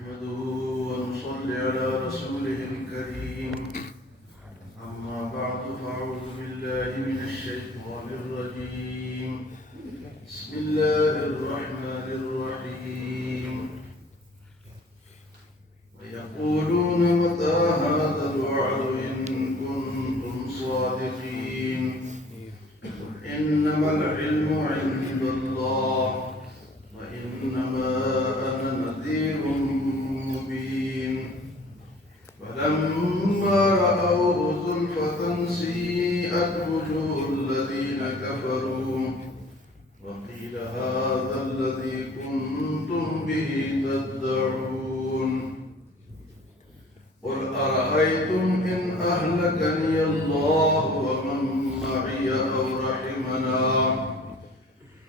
نحمده ونصلي على رسوله الكريم أما بعد فأعوذ بالله من الشيطان الرجيم بسم الله الرحمن الرحيم ويقولون متى هذا الوعد إن كنتم صادقين قل إنما العلم عند الله وإنما أنا نذير مبين فلما رأوه زلفة سيئت وجوه الذين كفروا وقيل هذا الذي كنتم به تدعون قل أرأيتم إن أهلكني الله ومن معي أو رحمنا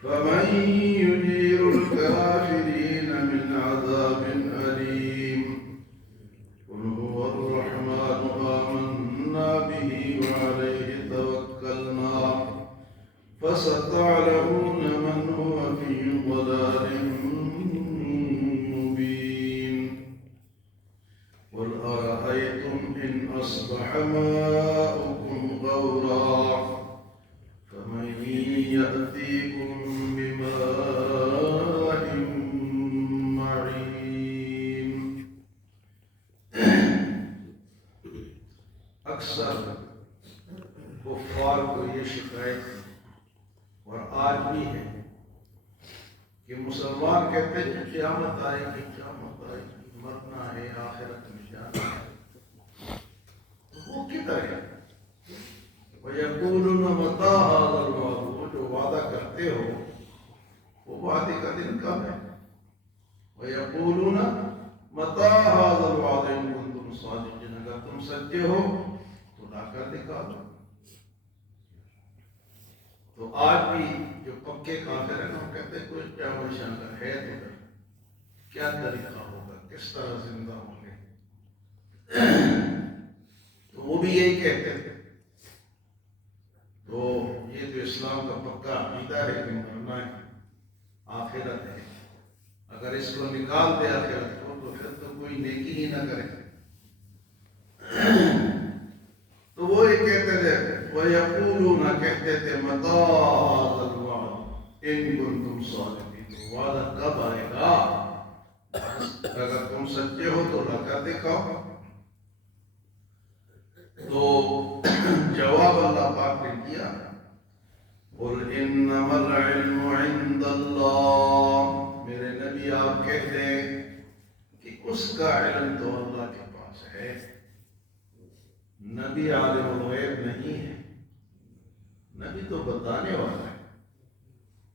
فمن يجير الكافرين من عذاب أليم قل هو الرحمن آمنا به وعليه توكلنا فستعلمون من هو في ضلال مبين قل أرأيتم إن أصبح ماؤكم غورا فمن يأتيكم بماء معين اکثر کفار کو یہ شکایت اور آج بھی ہے کہ مسلمان کہتے ہیں کہ قیامت آئے گی مرنا ہے آخرت میں جانا ہے وہ کدھر ہے وَيَقُولُونَ مَتَىٰ هَٰذَا الْوَعْدُ وہ جو وعدہ کرتے ہو وہ وعدے کا دن کب ہے وَيَقُولُونَ مَتَىٰ هَٰذَا الْوَعْدُ إِن كُنتُمْ صَادِقِينَ اگر تم سچے ہو تو لا کر دکھا دو تو آج بھی جو پکے کافر ہیں وہ کہتے ہیں کوئی کیا مشان کا ہے تو کیا طریقہ ہوگا کس طرح زندہ ہوں گے تو وہ بھی یہی کہتے تھے تو یہ تو اسلام کا پکا عقیدہ ہے کہ مرنا ہے آخرت ہے اگر اس کو نکال دے آخرت کو تو پھر تو کوئی نیکی ہی نہ کرے تو وہ یہ کہتے تھے وَيَقُولُونَ کہتے تھے مَتَىٰ هَٰذَا الْوَعْدُ إِن كُنتُمْ صَادِقِينَ وعدہ کب آئے گا اگر تم سچے ہو تو لا کر دکھاؤ تو جواب اللہ پاک نے دیا قُلْ إِنَّمَا الْعِلْمُ عِندَ اللَّهِ میرے نبی آپ کہتے ہیں کہ اس کا علم تو اللہ کے پاس ہے نبی عالم الغیب نہیں ہے نبی تو بتانے والا ہے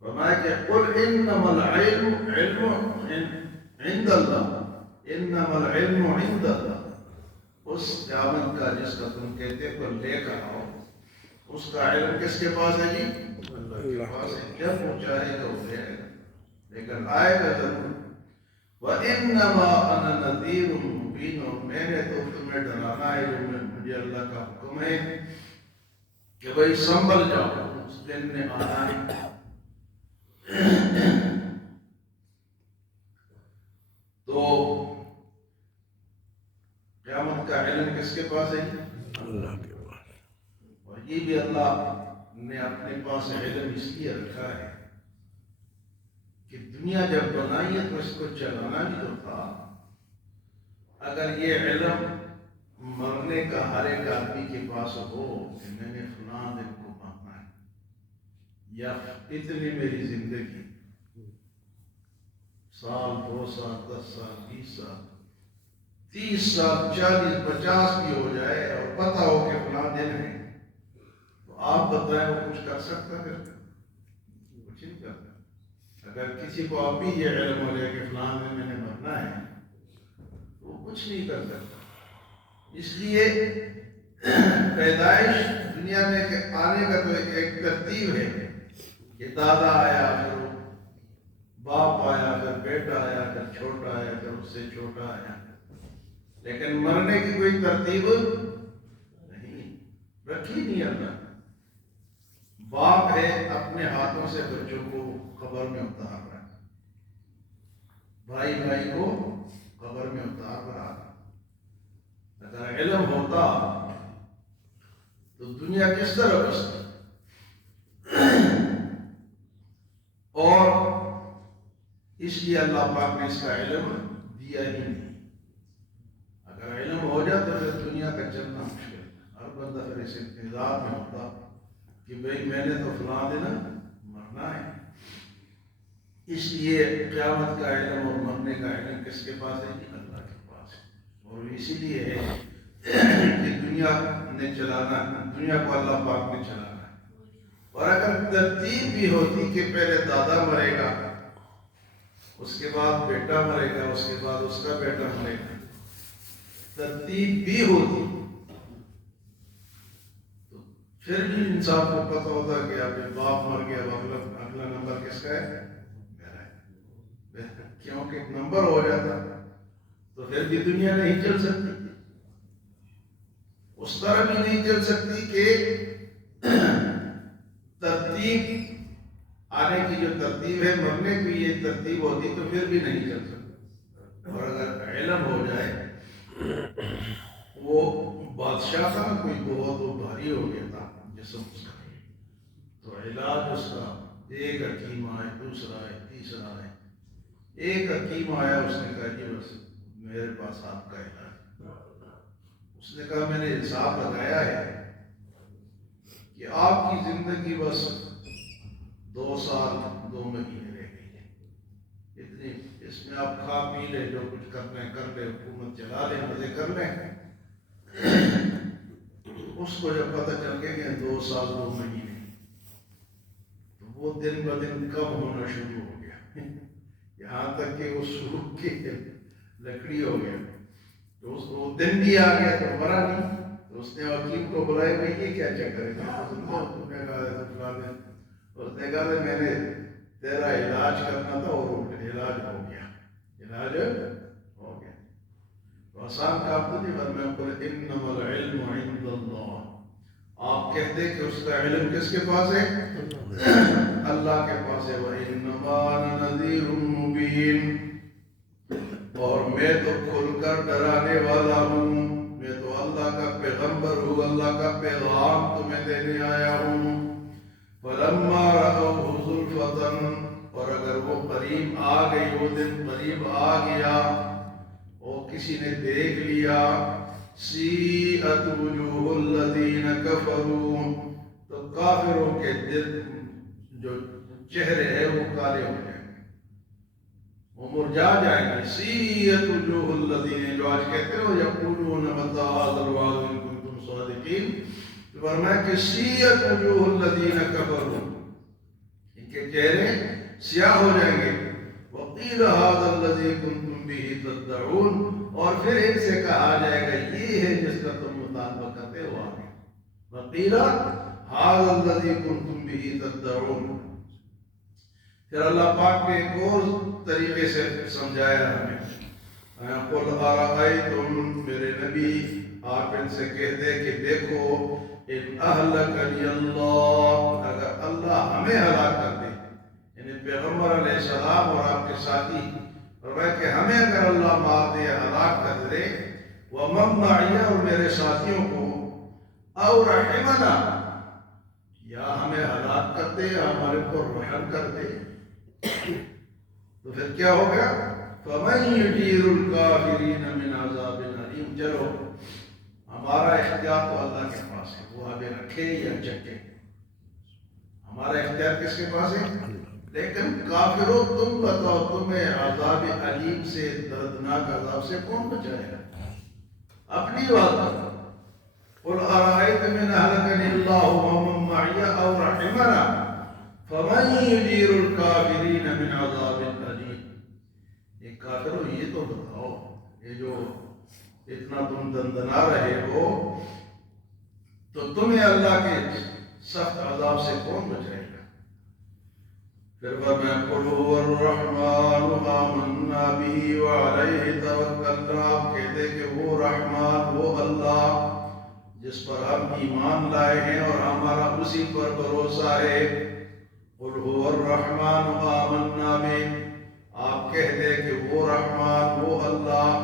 فرمایا کہ قُلْ إِنَّمَا الْعِلْمُ عِندَ اللَّهِ إِنَّمَا الْعِلْمُ عِندَ اللَّهِ اس قیامت کا جس کا تم کہتے کو لے کر آؤ اس کا علم کس کے پاس ہے جی اللہ کے پاس ہے جب وہ چاہے گا وہ لے آئے گا لیکن آئے گا ضرور وَإِنَّمَا أَنَا نَذِيرٌ مُبِينٌ اور میں نے تو تمہیں ڈرانا ہے جو مجھے اللہ کا حکم ہے کہ بھئی سنبھل جاؤ اس دن نے آنا ہے تو قیامت کا علم کس کے پاس ہے اللہ کے پاس اور یہ بھی اللہ نے اپنے پاس علم اس لیے رکھا ہے کہ دنیا جب بنائی ہے تو اس کو چلانا بھی تو تھا اگر یہ علم مرنے کا ہر ایک آدمی کے پاس ہو کہ میں نے فلاں دن کو مرنا ہے یا اتنی میری زندگی سال 2 سال 10 سال 20 سال 30 سال 40 50 بھی ہو جائے اور پتہ ہو کہ فلاں دن ہے تو آپ بتائیں وہ کچھ کر سکتا ہے کچھ نہیں کرتا اگر کسی کو اب بھی یہ علم ہو جائے کہ فلاں دن میں نے مرنا ہے تو وہ کچھ نہیں کر سکتا اس لیے پیدائش دنیا میں آنے کا تو ایک ترتیب ہے کہ دادا آیا پھر باپ آیا پھر بیٹا آیا پھر چھوٹا آیا پھر اس سے چھوٹا آیا لیکن مرنے کی کوئی ترتیب نہیں رکھی نہیں اللہ باپ ہے اپنے ہاتھوں سے بچوں کو قبر میں اتار رہا ہے بھائی بھائی کو قبر میں اتار رہا تھا. اگر علم ہوتا تو دنیا کس طرح بستی. اور اس لیے اللہ پاک نے اس کا علم دیا ہی نہیں. اگر علم ہو جاتا تو پھر دنیا کا چلنا مشکل ہے. ہر بندہ پھر اس انتظار میں ہوتا کہ بھئی میں نے تو فلاں دن مرنا ہے. اس لیے قیامت کا علم اور مرنے کا علم کس کے پاس ہے؟ اللہ کے پاس ہے. اور اسی لیے ہے کہ دنیا نے چلانا ہے، دنیا کو اللہ پاک نے چلانا ہے. اور اگر ترتیب بھی ہوتی کہ پہلے دادا مرے گا، اس کے بعد بیٹا مرے گا، اس کے بعد اس کا بیٹا مرے گا، ترتیب بھی ہوتی تو پھر بھی انسان کو پتہ ہوتا کہ اب باپ مر گیا، اگلا نمبر کس کا ہے؟ میرا ہے. کیونکہ نمبر ہو جاتا تو پھر بھی دنیا نہیں چل سکتی. اس طرح بھی نہیں چل سکتی کہ ترتیب آنے کی جو ترتیب ہے مرنے کی یہ ترتیب ہوتی تو پھر بھی نہیں چل سکتی. اور اگر علم ہو جائے، وہ بادشاہ تھا نا، کوئی بہت وہ بھاری ہو گیا تھا جسم اس کا، تو علاج اس کا ایک حکیم آئے، دوسرا آئے، تیسرا آئے. ایک حکیم آیا، اس نے کہا جی بس میرے پاس آپ کا علاج. اس نے کہا میں نے حساب لگایا ہے کہ آپ کی زندگی بس 2 سال 2 مہینے رہ گئی ہے. اتنی اس میں آپ کھا پی لیں، جو کچھ کرنا ہے کر لیں، حکومت چلا لیں، مزے کر لیں. اس کو جب پتہ چل گیا کہ 2 سال 2 مہینے، تو وہ دن بہ دن کم ہونا شروع ہو گیا، یہاں تک کہ وہ سوکھ کے لکڑی ہو گیا. تو اس کو دن بھی آ گیا تو مرا نہیں. تو اس نے حکیم کو بلایا کہ یہ کیا چکر ہے؟ اس نے کہا میں نے تیرا علاج کرنا تھا اور علاج ہو گیا. علاج ہو گیا. تو آسان کام تو نہیں، پر میں بولے انما العلم عند اللہ. آپ کہتے کہ اس کا علم کس کے پاس ہے؟ اللہ کے پاس ہے. وَإِنَّمَا أَنَا نَذِيرٌ مُبِينٌ. اور میں تو کھل کر ڈرانے والا ہوں. میں تو اللہ کا پیغمبر ہوں، اللہ کا پیغام تمہیں دینے آیا ہوں. فَلَمَّا رَأَوْهُ زُلْفَةً. اور اگر وہ قریب آ گئی، وہ دن قریب آ گیا اور کسی نے دیکھ لیا، سِیئَتْ وُجُوهُ الَّذِينَ كَفَرُوا. تو کافروں کے دل جو چہرے ہیں وہ کالے ہو جائیں گے، وہ مرجھا جائیں گے. سِیئَتْ وُجُوهُ الَّذِينَ، جو آج کہتے ہو یقولون متى هذا الوعد إن كنتم صادقين. تو فرمایا کہ سِیئَتْ وُجُوهُ الَّذِينَ كَفَرُوا، ان کے چہرے سیاہ ہو جائیں گے. وَقِيلَ هَذَا الَّذِي كُنتُمْ بِهِ تَدَّعُونَ. اور پھر ان سے کہا جائے گا یہ ہے جس کا تم مطالبہ کرتے ہو آگے. وَقِيلَ هَذَا الَّذِي كُنتُمْ بِهِ تَدَّعُونَ. پھر اللہ پاک نے ایک اور طریقے سے سمجھایا ہمیں. قُلْ أَرَأَيْتُمْ، میرے نبی آپ ان سے کہتے کہ دیکھو، إِنْ أَهْلَكَنِيَ اللَّهُ، اگر اللہ ہمیں ہلاک کر دے، یعنی پیغمبر علیہ السلام اور آپ کے ساتھی، فرمایا کہ ہمیں اگر اللہ مار دے، ہلاک کر دے، وَمَن مَّعِيَ، اور میرے ساتھیوں کو، أَوْ رَحِمَنَا، یا ہمیں ہلاک کر دے یا ہمارے پر رحم کر دے، تو پھر کیا ہوگا؟ فَمَن يُجِيرُ الْكَافِرِينَ مِنْ عَذَابٍ أَلِيمٍ. چلو ہمارا اختیار تو اللہ کے پاس ہے، وہ ہمیں رکھے یا چکے. ہمارا اختیار کس کے پاس ہے؟ لیکن کافروں تم بتاؤ، تمہیں عذاب علیم سے، دردناک عذاب سے کون بچائے گا؟ اپنی بات کرو. قُلْ أَرَأَيْتُمْ إِنْ أَهْلَكَنِيَ اللَّهُ وَمَن مَّعِيَ أَوْ رَحِمَنَا فَمَن يُجِيرُ الْكَافِرِينَ مِنْ عَذَابٍ أَلِيمٍ. یہ کافروں یہ تو بتاؤ، یہ جو اتنا تم دندنا رہے ہو، تو تمہیں اللہ کے سخت عذاب سے کون بچائے گا؟ پھر فرمایا قُلْ هُوَ الرَّحْمَٰنُ آمَنَّا بِهِ وَعَلَيْهِ تَوَكَّلْنَا. آپ کہتے کہ وہ رحمان، وہ اللہ جس پر ہم ایمان لائے ہیں اور ہمارا اسی پر بھروسہ ہے. قُلْ هُوَ الرَّحْمَٰنُ آمَنَّا بِهِ. آپ کہتے کہ وہ رحمان، وہ اللہ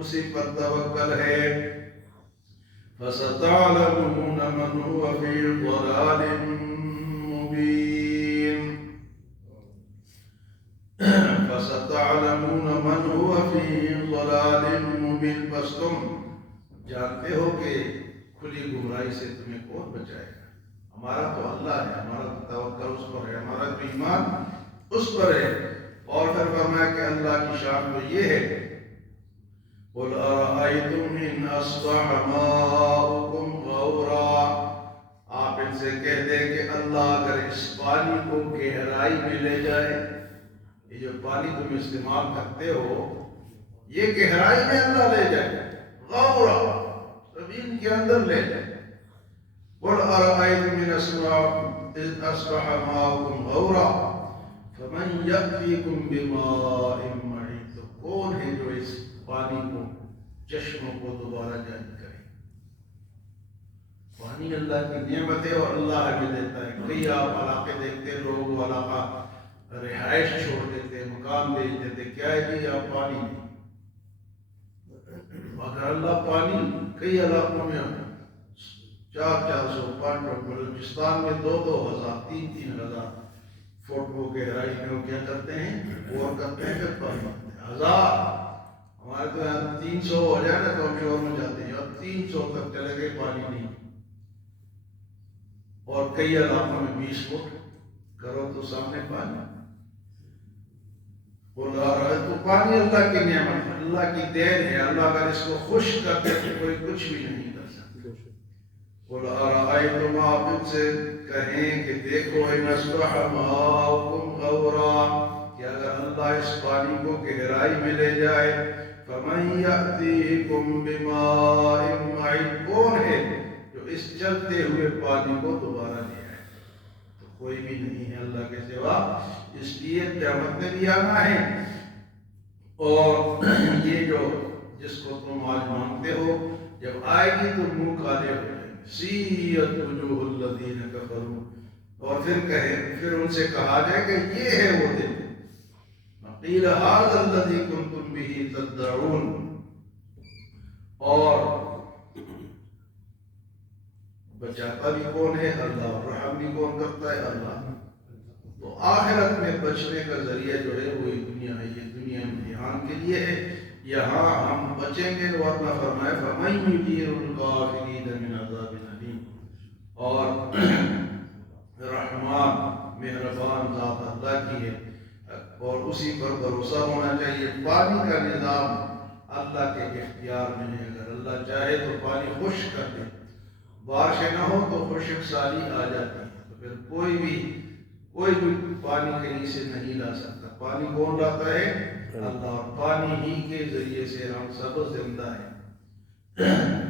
اسی پر توکل ہے. فَسَتَعْلَمُونَ مَنْ هُوَ فِي ضَلَالٍ مُبِينٍ. فَسَتَعْلَمُونَ مَنْ هُوَ فِي ضَلَالٍ مُبِينٍ. بس تم جانتے ہو کہ کھلی گمراہی سے تمہیں کون بچائے گا. ہمارا تو اللہ ہے، ہمارا تو توکل اس پر ہے، ہمارا تو ایمان اس پر ہے. اور پھر فرمایا کہ اللہ کی شان تو یہ ہے قُلْ أَرَأَيْتُمْ إِنْ أَصْبَحَ مَاؤُكُمْ غَوْرًا. آپ ان سے کہہ دیں کہ اللہ اگر اس پانی کو گہرائی میں لے جائے، یہ جو پانی تم استعمال کرتے ہو یہ گہرائی میں اللہ لے جائے، غورا زمین کے اندر لے جائے. قُلْ أَرَأَيْتُمْ إِنْ أَصْبَحَ مَاؤُكُمْ غَوْرًا فَمَنْ يَأْتِيكُمْ بِمَاءٍ مَّعِينٍ. تو کون ہے جو اس پانی کو، چشموں کو دوبارہ جاری کرے. پانی اللہ کی نعمت ہے اور اللہ ہمیں دیتا ہے. کئی آپ علاقے دیکھتے لوگ وہ علاقہ رہائش چھوڑ دیتے، مکان بیچ دیتے، کیا ہے کہ آپ پانی نہیں. اگر اللہ پانی کئی علاقوں میں 400-400 بلوچستان میں 2,000 3,000 فٹ وہ گہرائی میں وہ کیا کرتے ہیں، بور کرتے ہیں، پھر پانی 1000. ہمارے تو یہاں 300 ہو جائے نا تو ہم شور میں جاتے ہیں اور 300 تک چلے گئے پانی نہیں. اور کئی علاقوں میں 20 فٹ کرو تو سامنے پانی. تو پانی اللہ کی نعمت ہے، اللہ کی دین ہے. اللہ اگر اس کو خشک کر دے تو کوئی کچھ بھی نہیں کر سکتا. قُلْ أَرَأَيْتُمْ. آپ ان سے کہیں کہ دیکھو إِنْ أَصْبَحَ مَاؤُكُمْ غَوْرًا کہ اگر اللہ اس پانی کو گہرائی میں لے جائے فَمَنْ يَأْتِيكُمْ بِمَاءٍ مَّعِينٍ. کون ہے جو اس چلتے ہوئے پانی کو دوبارہ لے آئے؟ تو کوئی بھی نہیں ہے اللہ کے سوا. اس لیے قیامت میں بھی آنا ہے. اور یہ جو جس کو تم آج مانگتے ہو جب آئے گی تو منہ کالے ہو جائیں گے. سِیَّتْ وُجُوهُ الَّذِينَ كَفَرُوا. اور پھر ان سے کہا جائے کہ یہ ہے وہ دن. قِيلَ هَذَا الَّذِي كُنْتُمْ بِهِ تَدَّعُونَ. اور بچاتا بھی کون ہے؟ اللہ. اور رحم بھی کون کرتا ہے؟ اللہ. تو آخرت میں بچنے کا ذریعہ جو ہے وہی دنیا ہے. یہ دنیا امتحان کے لیے ہے، یہاں ہم بچیں گے. ورنہ فرمائے فَمَنْ يُجِيرُ الْكَافِرِينَ مِنْ عَذَابٍ أَلِيمٍ. اور رحمان مہربان ذات اللہ کی ہے اور اسی پر بھروسہ ہونا چاہیے. پانی کا نظام اللہ کے اختیار میں ہے. اگر اللہ چاہے تو پانی خشک کر دے. بارشیں نہ ہو تو خشک سالی آ جاتی ہے. تو پھر کوئی بھی پانی کہیں سے نہیں لا سکتا. پانی کون لاتا ہے؟ اللہ. اور پانی ہی کے ذریعے سے ہم سب زندہ ہیں.